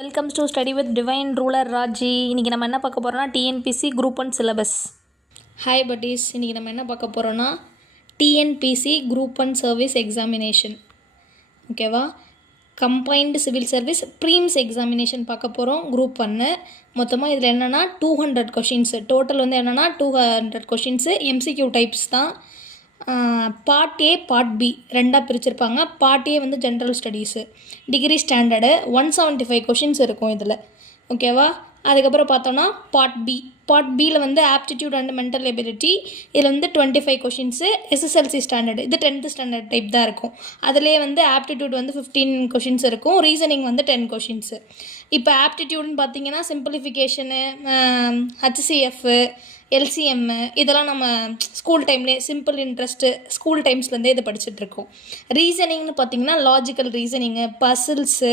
Welcomes to study with divine ruler Raji. இன்றைக்கி நம்ம என்ன பார்க்க போகிறோம்னா டிஎன்பிசி குரூப் 1 சிலபஸ். ஹாய் பட்டீஸ், இன்றைக்கி நம்ம என்ன பார்க்க போகிறோன்னா டிஎன்பிசி குரூப் 1 சர்வீஸ் எக்ஸாமினேஷன். ஓகேவா? Combined civil service prelims examination பார்க்க போகிறோம் குரூப் 1. மொத்தமாக இதில் என்னென்னா 200 கொஷின்ஸு. டோட்டல் வந்து என்னென்னா 200 கொஷின்ஸு. எம்சிக்யூ டைப்ஸ் தான். பார்ட் ஏ பார்ட் பி ரெண்டாக பிரிச்சிருப்பாங்க. பார்ட் ஏ வந்து general studies, degree standard 175 questions இருக்கும் இதில். ஓகேவா? அதுக்கப்புறம் பார்த்தோன்னா பார்ட் பியில் வந்து ஆப்டிடியூட் அண்ட் மென்டல் எபிலிட்டி. இதில் வந்து 25 கொஷின்ஸு. எஸ்எஸ்எல்சி ஸ்டாண்டர்டு, இது 10th ஸ்டாண்டர்ட் டைப் தான் இருக்கும். அதிலே வந்து ஆப்டிடியூட் வந்து 15 கொஷின்ஸ் இருக்கும். ரீசனிங் வந்து 10 கொஷின்ஸு. இப்போ ஆப்டிடியூட்னு பார்த்தீங்கன்னா சிம்பிளிஃபிகேஷனு, ஹச்சிஎஃப்பு, எல்சிஎம்மு இதெல்லாம் நம்ம ஸ்கூல் டைம்லேயே சிம்பிள் இன்ட்ரெஸ்ட்டு ஸ்கூல் டைம்ஸ்லேருந்தே இதை படிச்சுட்ருக்கோம். ரீசனிங்னு பார்த்திங்கன்னா logical reasoning, puzzles,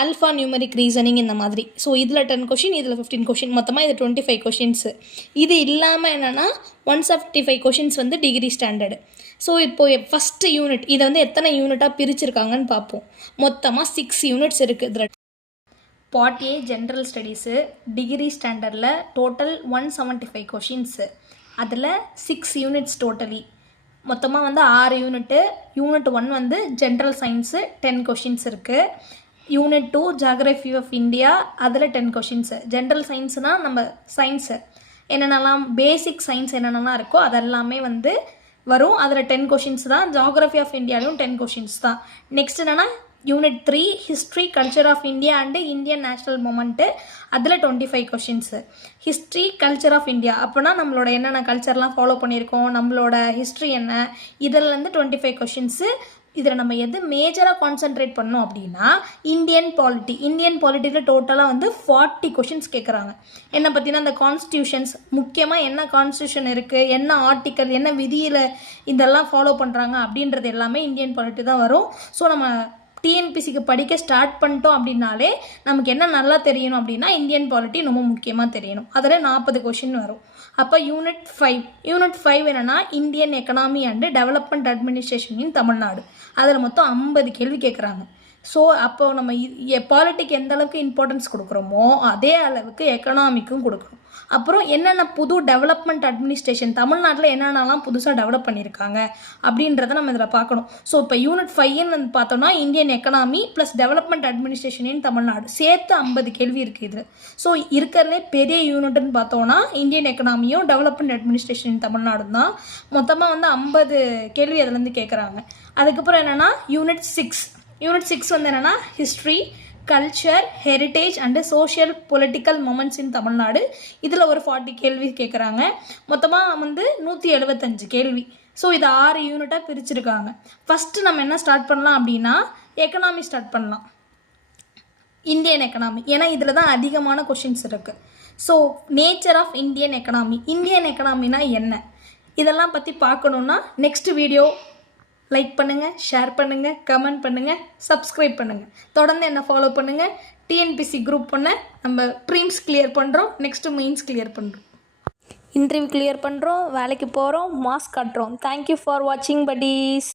alpha numeric reasoning இந்த மாதிரி. ஸோ இதில் 10 கொஷின், இதில் 15 கொஷின், மொத்தமாக இது 25 கொஷின்ஸு. இது இல்லாமல் என்னென்னா 175 கொஷின்ஸ் வந்து டிகிரி ஸ்டாண்டர்டு. ஸோ இப்போது ஃபஸ்ட்டு யூனிட் இதை வந்து எத்தனை யூனிட்டாக பிரிச்சுருக்காங்கன்னு பார்ப்போம். மொத்தமாக 6 யூனிட்ஸ் இருக்குது இதில். Part A general studies degree ஸ்டாண்டர்டில் டோட்டல் 175 கொஷின்ஸு. அதில் 6 யூனிட்ஸ் டோட்டலி. மொத்தமாக வந்து 6 யூனிட்டு. யூனிட் 1 வந்து ஜென்ரல் சயின்ஸு 10 கொஷின்ஸ் இருக்குது. யூனிட் 2 ஜியாகிரஃபி ஆஃப் இந்தியா, அதில் 10 கொஷின்ஸு. ஜென்ரல் சயின்ஸுனால் நம்ம சயின்ஸு என்னென்னலாம் பேசிக் சயின்ஸ் என்னென்னலாம் இருக்கோ அதெல்லாமே வந்து வரும். அதில் 10 கொஷின்ஸ் தான். ஜியாகிரஃபி ஆஃப் இந்தியாலையும் 10 கொஷின்ஸ் தான். நெக்ஸ்ட் என்னென்னா unit 3 history culture of India and Indian national movement, அதில் 25 questions. History culture of India அப்போனா நம்மளோட என்னென்ன கல்ச்சர்லாம் ஃபாலோ பண்ணியிருக்கோம், நம்மளோட ஹிஸ்ட்ரி என்ன, இதில் வந்து 25 கொஷின்ஸு. இதில் நம்ம எது மேஜராக கான்சென்ட்ரேட் பண்ணோம் அப்படின்னா இந்தியன் பாலிட்டியில் டோட்டலாக வந்து 40 கொஷின்ஸ் கேட்குறாங்க. என்ன பற்றினா அந்த கான்ஸ்டியூஷன்ஸ், முக்கியமாக என்ன கான்ஸ்டியூஷன் இருக்குது, என்ன ஆர்டிக்கல், என்ன விதியில் இதெல்லாம் ஃபாலோ பண்ணுறாங்க அப்படின்றது எல்லாமே இந்தியன் பாலிட்டி தான் வரும். ஸோ நம்ம டிஎன்பிசிக்கு படிக்க ஸ்டார்ட் பண்ணிட்டோம் அப்படின்னாலே நமக்கு என்ன நல்லா தெரியணும் அப்படின்னா இந்தியன் பாலிட்டி ரொம்ப முக்கியமாக தெரியணும். அதில் 40 கொஷின் வரும். அப்போ யூனிட் 5 என்னென்னா Indian economy and development administration in Tamil Nadu. அதில் மொத்தம் 50 கேள்வி கேட்குறாங்க. ஸோ அப்போ நம்ம பாலிட்டிக்கு எந்த அளவுக்கு இம்பார்ட்டன்ஸ் கொடுக்குறோமோ அதே அளவுக்கு எக்கனாமிக்கும் கொடுக்கணும். அப்புறம் என்னென்ன புது டெவலப்மெண்ட் அட்மினிஸ்ட்ரேஷன் தமிழ்நாட்டில் என்னென்னலாம் புதுசாக டெவலப் பண்ணியிருக்காங்க அப்படின்றத நம்ம இதில் பார்க்கணும். ஸோ இப்போ யூனிட் 5ன்னு வந்து பார்த்தோம்னா Indian economy plus development administration in Tamil Nadu சேர்த்து 50 கேள்வி இருக்குது இதில். ஸோ இருக்கிறதுலே பெரிய யூனிட்னு பார்த்தோன்னா இந்தியன் எக்கனாமியும் டெவலப்மெண்ட் அட்மினிஸ்ட்ரேஷன் இன் தமிழ்நாடு தான். மொத்தமாக வந்து 50 கேள்வி அதுலேருந்து கேட்குறாங்க. அதுக்கப்புறம் என்னென்னா யூனிட் 6 வந்து என்னென்னா history culture heritage and social political moments in Tamil Nadu. இதில் ஒரு 40 கேள்வி கேட்குறாங்க. மொத்தமாக வந்து 175 கேள்வி. ஸோ இது 6 யூனிட்டாக பிரிச்சுருக்காங்க. ஃபஸ்ட்டு நம்ம என்ன ஸ்டார்ட் பண்ணலாம் அப்படின்னா எக்கனாமி ஸ்டார்ட் பண்ணலாம். இந்தியன் எக்கனாமி, ஏன்னா இதில் தான் அதிகமான கொஷின்ஸ் இருக்குது. ஸோ நேச்சர் ஆஃப் இந்தியன் எக்கனாமினா என்ன, இதெல்லாம் பற்றி பார்க்கணுன்னா நெக்ஸ்ட் வீடியோ லைக் பண்ணுங்கள், ஷேர் பண்ணுங்கள், கமெண்ட் பண்ணுங்கள், சப்ஸ்கிரைப் பண்ணுங்கள். தொடர்ந்து என்ன ஃபாலோ பண்ணுங்கள். டிஎன்பிசி குரூப் 1 நம்ம ப்ரீம்ஸ் கிளியர் பண்ணுறோம், நெக்ஸ்ட்டு மெயின்ஸ் கிளியர் பண்ணுறோம், இன்டர்வியூ கிளியர் பண்ணுறோம், வேலைக்கு போகிறோம், மாஸ்க் காட்டுறோம். தேங்க்யூ ஃபார் வாட்சிங் பட்டீஸ்.